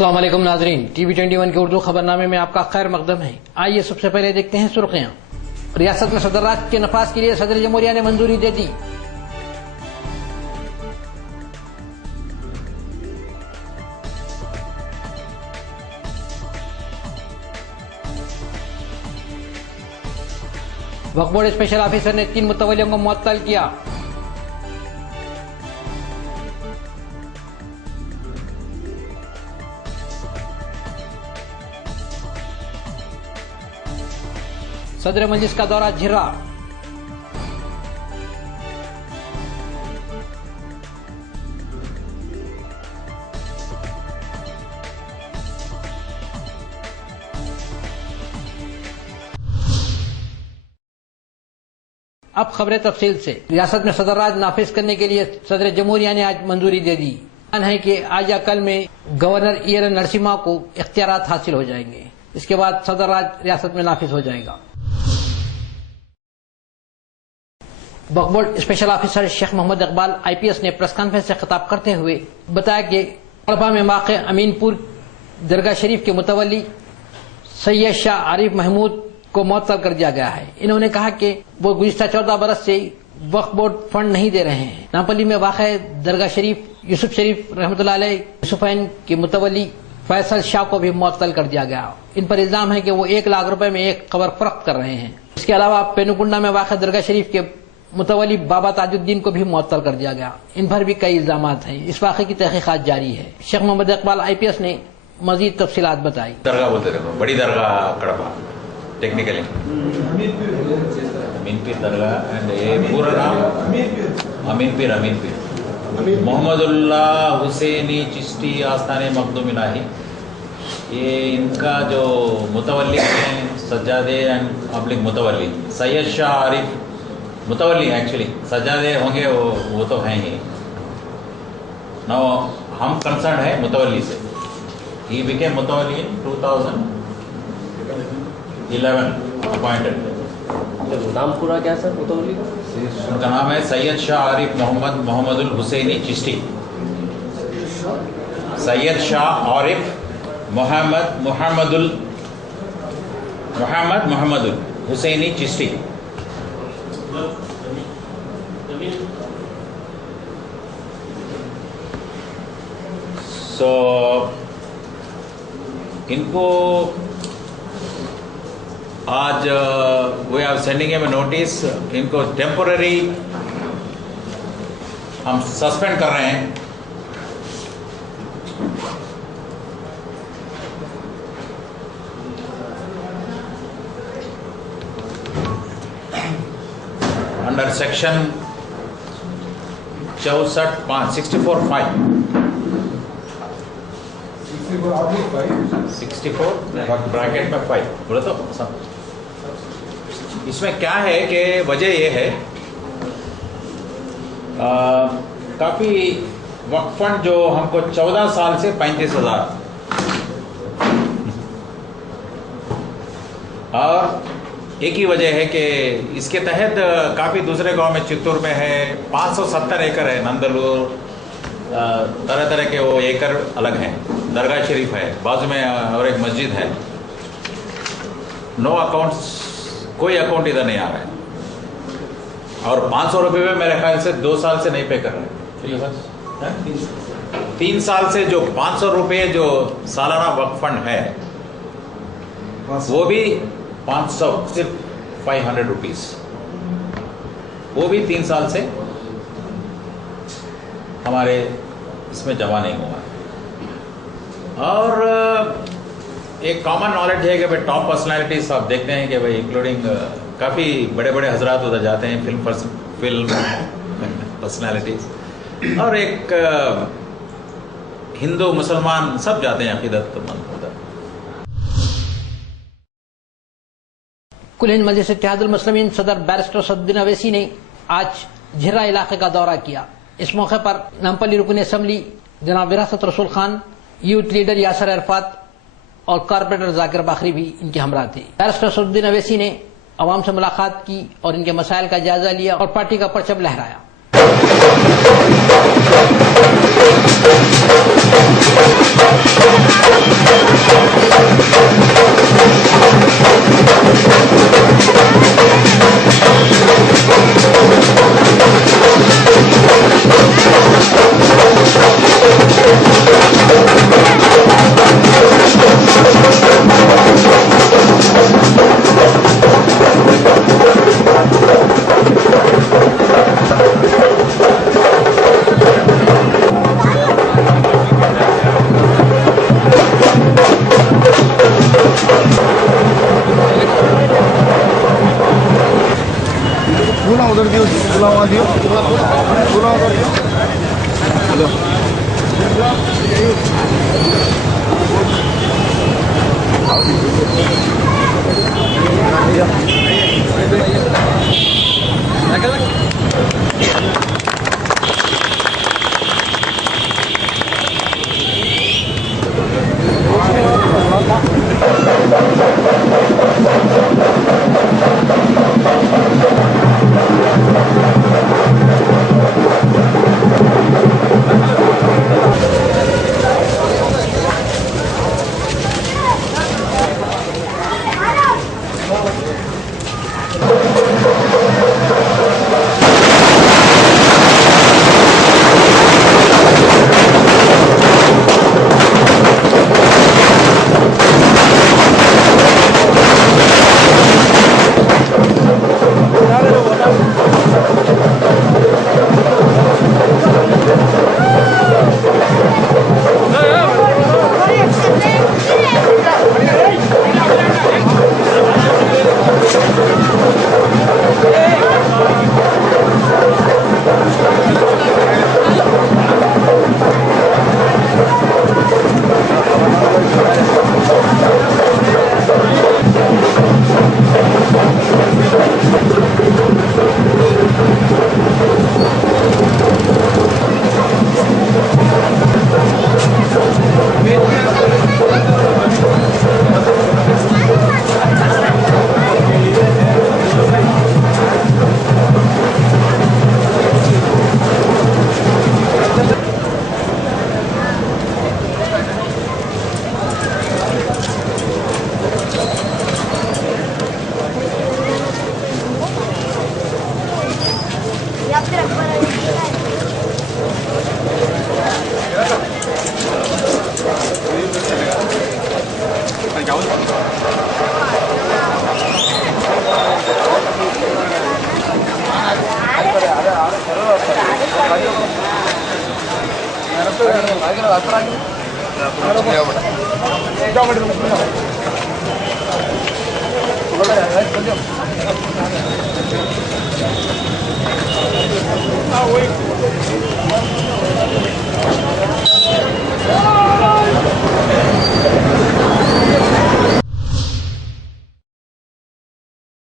अस्सलाम वालेकुम नाजरीन, TV21 के उर्दू खबरनामे में आपका खैर मकदम है। आइए सबसे पहले देखते हैं सुर्खियां। रियासत में सदर राज के नफाज के लिए सदर जमहूरिया ने मंजूरी दे दी। वक्फ बोर्ड स्पेशल ऑफिसर ने 3 मुतवल्लियों को मुअत्तल किया। सदर मजलिस का दौरा झिर्रा। अब खबरें तफसील से। रियासत में सदर राज नाफिज करने के लिए सदर जमहूरिया ने आज मंजूरी दे दी है कि आज या कल में गवर्नर ELN नरसिम्हा को इख्तियारात हासिल हो जाएंगे। इसके बाद सदर राज रियासत में नाफिज हो जाएगा। Waqf board special officer Sheikh Mohammed Iqbal IPS ने प्रेस कॉन्फ्रेंस से खिताब करते हुए बताया कि कड़पा में वाक़ अमीनपुर दरगाह शरीफ के मुतवल्ली सैयद शाह आरिफ महमूद को मुअत्तल कर दिया गया है। इन्होंने कहा कि वो गुज़िश्ता 14 बरस से वक्फ बोर्ड फंड नहीं दे रहे हैं। नामपल्ली में वाक़ दरगाह शरीफ यूसुफ शरीफ रहमतुल्लाह अलैह यूसुफैन के मुतवल्ली फैसल शाह को भी मुअत्तल कर दिया गया। इन पर इल्जाम है कि वो 1 लाख रुपए में एक कबर फरोख्त कर रहे हैं। इसके अलावा पेनुकुंडा में वाक़ दरगाह शरीफ के मुतवल्ली बाबा ताजुद्दीन को भी मुअत्तल कर दिया गया। इन पर भी कई इल्जाम हैं। इस वाक़े की तहकीकात जारी है। शेख मोहम्मद इकबाल IPS ने मजीद तफसीलात बताई। दरगाह बोलते थे, बड़ी दरगाह कड़पा टेक्निकली अमीनपीर दरगाह एंड ये पूरा नाम अमीनपीर मोहम्मदुल्लाह हुसैनी चिश्ती आस्ताने मखदूम इलाही। ये इनका जो मुतवल्ली हैं सज्जादे एंड पब्लिक मुतवल्ली सैयद शाह आरिफ मुतवल्ली एक्चुअली सज्जादे होंगे वो तो हैं ही। नो हम कंसर्न है मुतवल्ली से। ही बिकेम मुतवल्ली इन 2011 अपॉइंटेड। नाम पूरा क्या सर मुतवल्ली? उनका नाम है सैयद शाह आरिफ मोहम्मदुल हुसैनी चिश्ती। सैयद शाह आरिफ मोहम्मदुल हुसैनी चिश्ती। सो इनको आज we are sending him notice. इनको टेम्पोररी हम सस्पेंड कर रहे हैं। अंडर सेक्शन 64 ब्रैकेट में 5 बोले तो सब। इसमें क्या है कि वजह यह है काफ़ी वक्फ फंड जो हमको 14 साल से 35,000 और एक ही वजह है कि इसके तहत काफ़ी दूसरे गांव में चित्तूर में है 570 एकड़ है। नंदलूर तरह तरह के वो एकड़ अलग हैं। दरगाह शरीफ है बाजू में और एक मस्जिद है। नो अकाउंट्स, कोई अकाउंट इधर नहीं आ रहा है। और 500 रुपये में मेरे ख्याल से 2 साल से नहीं पे कर रहे हैं। 3 साल से जो 500 रुपये जो सालाना वक्फ फंड है वो भी 500 सिर्फ 500 रुपीज़ वो भी 3 साल से हमारे इसमें जमा नहीं हुआ है। और एक कॉमन नॉलेज है कि भाई टॉप पर्सनालिटीज आप देखते हैं कि भाई इंक्लूडिंग काफ़ी बड़े बड़े हजरात उधर जाते हैं, फिल्म पर्सनालिटीज और एक हिंदू मुसलमान सब जाते हैं अकीदतमंद उधर। कुल हिंद मजलिस इत्तेहादुल मुस्लिमीन सदर बैरिस्टर सदुद्दीन अवैसी ने आज झिर्रा इलाके का दौरा किया। इस मौके पर नामपल्ली रुकन असम्बली जनाब विरासत रसूल खान, यूथ लीडर यासर अरफात और कारपोरेटर जाकिर बाखरी भी इनके हमरा थे। बैरिस्टर सदुद्दीन अवैसी ने अवाम से मुलाकात की और इनके मसाइल का जायजा लिया और पार्टी का परचम लहराया। उधर दियो वहाँ दियो उधर दियो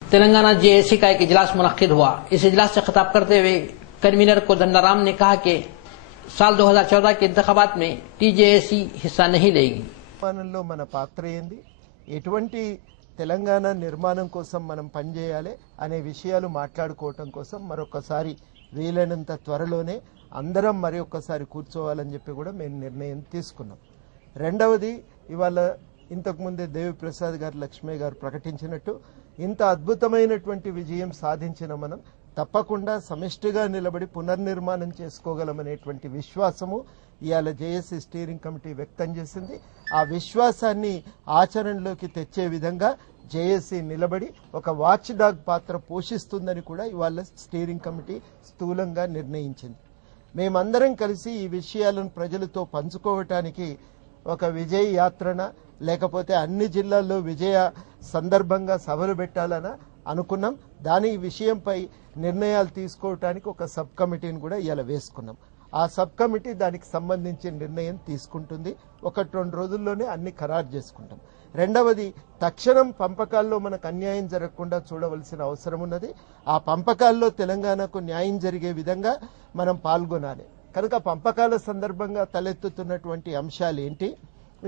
तेलंगाना जेएसी का एक इजलास मुनक्किद हुआ। इस इजलास से खिताब करते हुए कन्वीनर कोदंडाराम ने कहा कि साल 2014 के इंतखाबात में टीजेएसी हिस्सा नहीं लेगी। నిర్మాణంలో మన పాత్ర ఏంది, ఎటువంటి తెలంగాణ నిర్మాణం కోసం మనం పనిచేయాలి అనే విషయాలు మాట్లాడుకోవటం కోసం మరొకసారి వీలైనంత త్వరలోనే అందరం మరి ఒక్కసారి కూర్చోవాలని చెప్పి కూడా మేము నిర్ణయం తీసుకున్నాం. రెండవది, ఇవాళ ఇంతకుముందే దేవిప్రసాద్ గారు, లక్ష్మీ గారు ప్రకటించినట్టు ఇంత అద్భుతమైనటువంటి విజయం సాధించిన మనం తప్పకుండా సమిష్టిగా నిలబడి పునర్నిర్మాణం చేసుకోగలమనేటువంటి విశ్వాసము ఇవాళ జేఏసీ స్టీరింగ్ కమిటీ వ్యక్తం చేసింది. ఆ విశ్వాసాన్ని ఆచరణలోకి తెచ్చే విధంగా జేఏసీ నిలబడి ఒక వాచ్ డాగ్ పాత్ర పోషిస్తుందని కూడా ఇవాళ స్టీరింగ్ కమిటీ స్థూలంగా నిర్ణయించింది. మేమందరం కలిసి ఈ విషయాలను ప్రజలతో పంచుకోవటానికి ఒక విజయ యాత్రన లేకపోతే అన్ని జిల్లాల్లో విజయ సందర్భంగా సభలు పెట్టాలన అనుకున్నాం. దాని విషయంపై నిర్ణయాలు తీసుకోవటానికి ఒక సబ్ కమిటీని కూడా ఇవాళ వేసుకున్నాం. ఆ సబ్ కమిటీ దానికి సంబంధించిన నిర్ణయం తీసుకుంటుంది. 1-2 రోజుల్లోనే అన్ని ఖరారు చేసుకుంటాం. రెండవది, తక్షణం పంపకాల్లో మనకు అన్యాయం జరగకుండా చూడవలసిన అవసరం ఉన్నది. ఆ పంపకాల్లో తెలంగాణకు న్యాయం జరిగే విధంగా మనం పాల్గొనాలి. కనుక పంపకాల సందర్భంగా తలెత్తుతున్నటువంటి అంశాలు ఏంటి,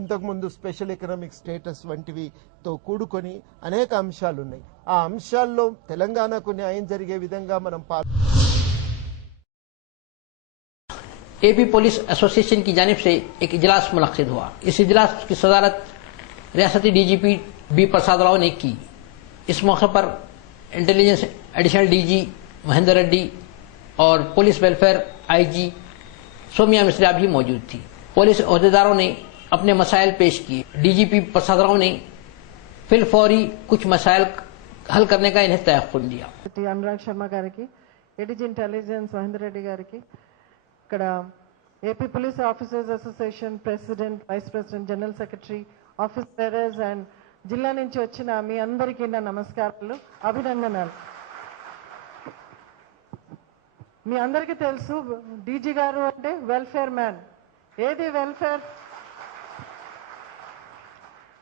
ఇంతకుముందు స్పెషల్ ఎకనామిక్ స్టేటస్ వంటివితో కూడుకొని అనేక అంశాలు ఉన్నాయి. ఆ అంశాల్లో తెలంగాణకు న్యాయం జరిగే విధంగా మనం एपी पुलिस एसोसिएशन की जानिब से एक इजलास मुनक्किद हुआ। इस इजलास की सदारत रियासती डीजीपी बी प्रसाद राव ने की। इस मौके पर intelligence additional DG Mahendra Reddy और पुलिस वेलफेयर आईजी सोमिया मिश्रा भी मौजूद थी। पुलिस अहदेदारों ने अपने मसाइल पेश किए। डीजीपी प्रसाद राव ने फिलफौरी कुछ मसाइल हल करने का इन्हें तयख्खुन दिया। अनुराग शर्मा गाరికి, एडीजी इंटेलिजेंस महेंद्र रेड्डी గారికి, ఇక్కడ AP police officers association president, vice president, general secretary, office bearers and జిల్లా నుంచి వచ్చిన మీ అందరికీ నా నమస్కారాలు, అభినందనలు. మీ అందరికీ తెలుసు డీజీ గారు అంటే వెల్ఫేర్ మ్యాన్. ఏది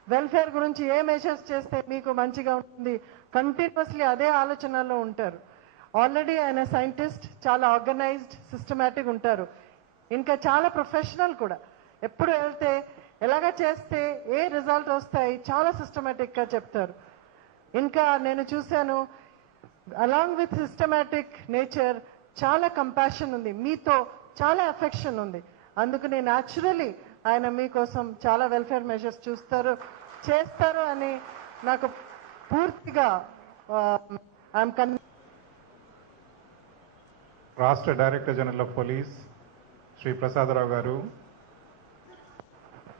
వెల్ఫేర్ గురించి ఏ మెషర్స్ చేస్తే మీకు మంచిగా ఉంటుంది కంటిన్యూస్లీ అదే ఆలోచనలో ఉంటారు. ఆల్రెడీ ఆయన సైంటిస్ట్, చాలా ఆర్గనైజ్డ్, సిస్టమేటిక్ ఉంటారు. ఇంకా చాలా ప్రొఫెషనల్ కూడా. ఎప్పుడు వెళ్తే ఎలాగ చేస్తే ఏ రిజల్ట్ వస్తాయి చాలా సిస్టమేటిక్ గా చెప్తారు. ఇంకా నేను చూశాను అలాంగ్ విత్ సిస్టమేటిక్ నేచర్ చాలా కంపాషన్ ఉంది, మీతో చాలా అఫెక్షన్ ఉంది. అందుకని న్యాచురలీ ఆయన మీకోసం చాలా వెల్ఫేర్ మెజర్స్ చేస్తారు అని నాకు పూర్తిగా రాష్ట్ర director general of police Shri Prasadarao గారు,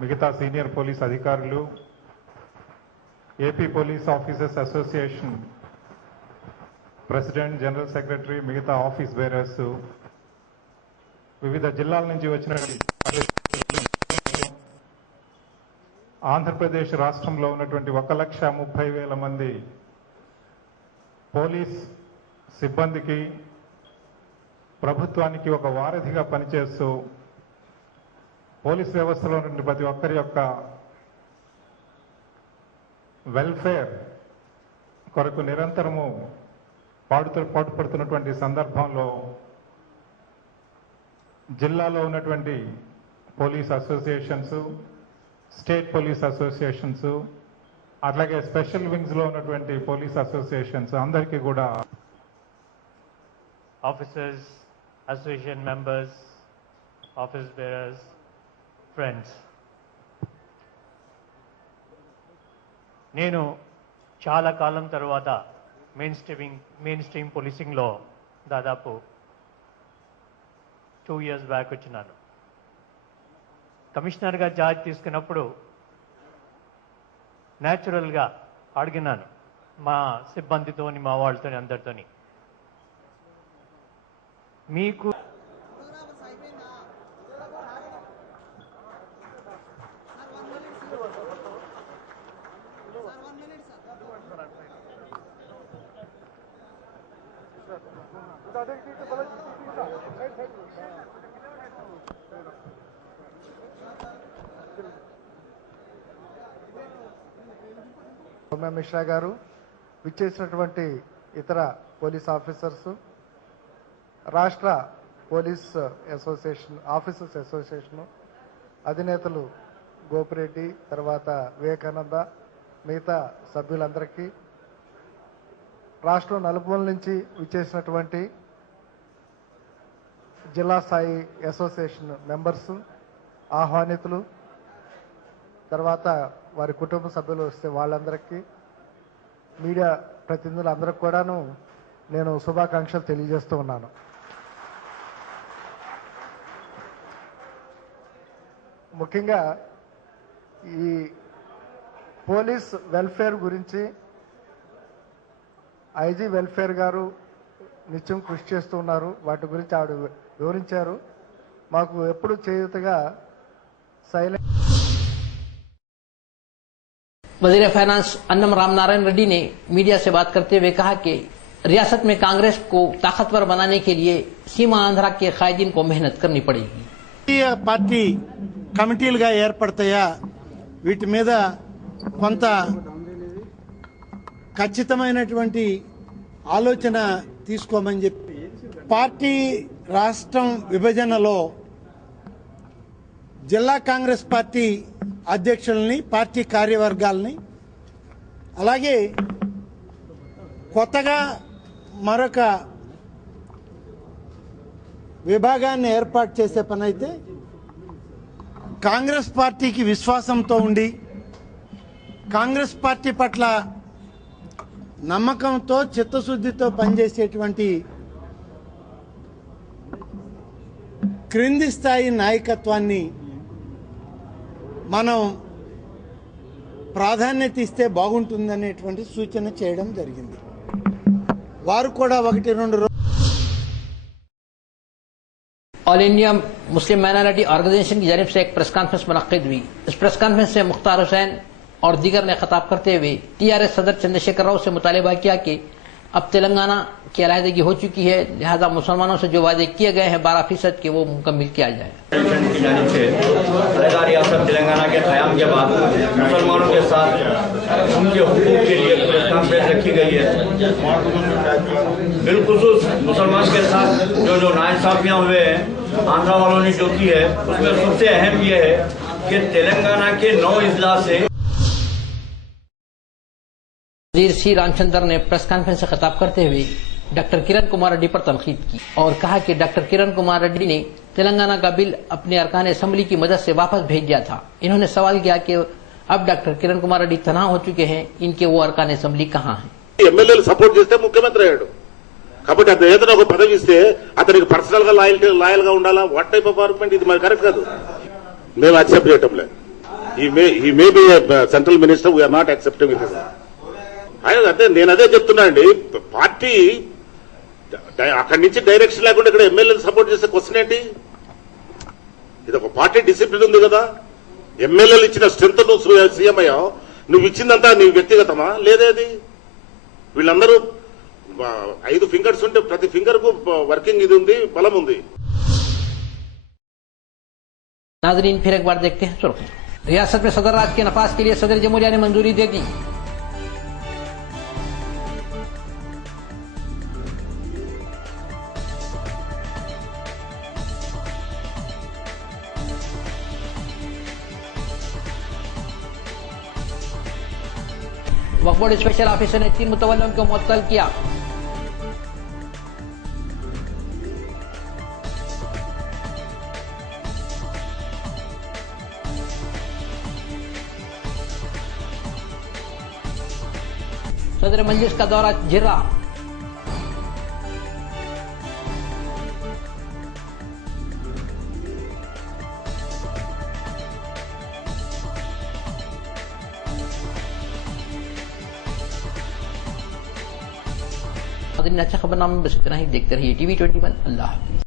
మిగతా సీనియర్ పోలీస్ అధికారులు, AP police officers association president, general secretary, మిగతా ఆఫీస్ బేరర్స్, వివిధ జిల్లాల నుంచి వచ్చిన ఆంధ్రప్రదేశ్ రాష్ట్రంలో ఉన్నటువంటి 1,30,000 మంది పోలీస్ సిబ్బందికి, ప్రభుత్వానికి ఒక వారధిగా పనిచేస్తూ పోలీస్ వ్యవస్థలో నుండి ప్రతి ఒక్కరి యొక్క వెల్ఫేర్ కొరకు నిరంతరము పాటుపడుతున్నటువంటి సందర్భంలో జిల్లాలో ఉన్నటువంటి police associations, state police associations, అట్లాగే స్పెషల్ వింగ్స్ లో ఉన్నటువంటి పోలీస్ అసోసియేషన్స్ అందరికీ కూడా officers, association members, office bearers, friends. నేను చాలా కాలం తర్వాత మెయిన్ స్ట్రీమ్ పోలీసింగ్లో దాదాపు 2 years బ్యాక్ వచ్చినాను. కమిషనర్గా ఛార్జ్ తీసుకున్నప్పుడు న్యాచురల్గా అడిగినాను మా సిబ్బందితోని, మా వాళ్ళతోని, అందరితోని, మీకు సౌమ్య మిశ్రా గారు, విచ్చేసినటువంటి ఇతర పోలీస్ ఆఫీసర్స్, రాష్ట్ర పోలీస్ అసోసియేషన్ ఆఫీసర్స్ అసోసియేషన్ అధినేతలు గోపిరెడ్డి, తర్వాత వివేకానంద, మిగతా సభ్యులందరికీ, రాష్ట్రం నలుమూల నుంచి విచ్చేసినటువంటి జిల్లా స్థాయి అసోసియేషన్ మెంబర్స్, ఆహ్వానితులు, తర్వాత వారి కుటుంబ సభ్యులు వస్తే వాళ్ళందరికీ, మీడియా ప్రతినిధులందరికీ కూడాను నేను శుభాకాంక్షలు తెలియజేస్తూ ఉన్నాను. ముఖ్యంగా ఈ పోలీస్ వెల్ఫేర్ గురించి ఐజీ వెల్ఫేర్ గారు నిత్యం కృషి చేస్తూ ఉన్నారు. వాటి గురించి ఆవిడ వివరించారు. మాకు ఎప్పుడు చేయూతగా సైలెంట్. वजीर फाइनेंस अन्नम रामनारायण रेड्डी ने मीडिया से बात करते हुए कहा कि रियासत में कांग्रेस को ताकतवर बनाने के लिए सीमा आंध्रा के कायदीन को मेहनत करनी पड़ेगी. పార్టీ కమిటీలుగా ఏర్పడతాయా, వీటి మీద కొంత ఖచ్చితమైనటువంటి ఆలోచన తీసుకోమని చెప్పి పార్టీ రాష్ట్రం విభజనలో జిల్లా కాంగ్రెస్ పార్టీ అధ్యక్షుల్ని, పార్టీ కార్యవర్గాల్ని, అలాగే కొత్తగా మరొక విభాగాన్ని ఏర్పాటు చేసే పని అయితే కాంగ్రెస్ పార్టీకి విశ్వాసంతో ఉండి కాంగ్రెస్ పార్టీ పట్ల నమ్మకంతో చిత్తశుద్ధితో పనిచేసేటువంటి క్రింది స్థాయి నాయకత్వాన్ని మనం ప్రాధాన్యత ఇస్తే బాగుంటుందనేటువంటి సూచన చేయడం జరిగింది. వారు కూడా 1-2 రోజులు all India Muslim minority organisation की जानिब से एक प्रेस कॉन्फ्रेंस मुनक्किद हुई। इस प्रेस कॉन्फ्रेंस से मुख्तार हुसैन और दीगर ने खिताब करते हुए टीआरएस सदर चंद्रशेखर राव से मुतालिबा किया कि अब तेलंगाना की अलहदगी हो चुकी है, लिहाजा मुसलमानों से जो वादे किए गए हैं 12% के वो मुकम्मिल किया जाए। की जानिब से अलग रियासत तेलंगाना के क़याम के बाद मुसलमानों के साथ उनके हुकूक के लिए प्रेस कॉन्फ्रेंस रखी गई है। बिलखुसूस मुसलमान के साथ जो नाइंसाफियाँ हुए हैं आंध्रा वालों ने जो की है उसमें सबसे अहम ये है कि तेलंगाना के 9 अजला से वजीर सी रामचंद्र ने प्रेस कॉन्फ्रेंस से खिताब करते हुए डॉक्टर किरण कुमार रेड्डी पर तनकीद की और कहा कि डॉक्टर किरण कुमार रेड्डी ने तेलंगाना का बिल अपने अरकान असेंबली की मदद से वापस भेज दिया था। इन्होंने सवाल किया कि अब डॉक्टर किरण कुमार रेड्डी तनहा हो चुके हैं, इनके वो अरकान असेंबली कहाँ हैं? ఎమ్మెల్యేలు సపోర్ట్ చేస్తే ముఖ్యమంత్రి అయ్యాడు కాబట్టి అతను ఏదైనా ఒక పదవి ఇస్తే అతనికి పర్సనల్ గా లాయల్ గా ఉండాలా? వాట్ టైప్ ఆఫ్ ఆర్గ్యుమెంట్ ఇది? మరి కరెక్ట్ కాదు. మేము అక్సెప్ట్ చేయటం లేదు. ఈ may be central minister we are not accepting it. అదే నేను అదే చెప్తున్నా అండి. పార్టీ అక్కడి నుంచి డైరెక్షన్ లేకుండా ఇక్కడ ఎమ్మెల్యేలు సపోర్ట్ చేసే క్వశ్చన్ ఏంటి? ఇది ఒక పార్టీ డిసిప్లిన్ ఉంది కదా. ఎమ్మెల్యేలు ఇచ్చిన స్ట్రెంత్ నువ్వు సీఎం అయ్యావు, నువ్వు ఇచ్చిందంతా నీ వ్యక్తిగతమా? లేదేది? వీళ్ళందరూ 5 ఫింగర్స్ ఉంటే ప్రతి ఫింగర్ కు వర్కింగ్ ఇది ఉంది, బలం ఉంది. नाज़रीन फिर एक बार देखते हैं सुर्खियां। रियासत में सदर राज के नफाज के लिए सदर जमहूरिया ने मंजूरी दे दी। वक्फ बोर्ड स्पेशल ऑफिसर ने 3 मुतवल्लियों को मुअत्तल किया। सदर मजलिस का दौरा जिर्रा। अच्छा खबरनामे में बस इतना ही। देखते रहिए TV 21। अल्लाह हाफ़िज़।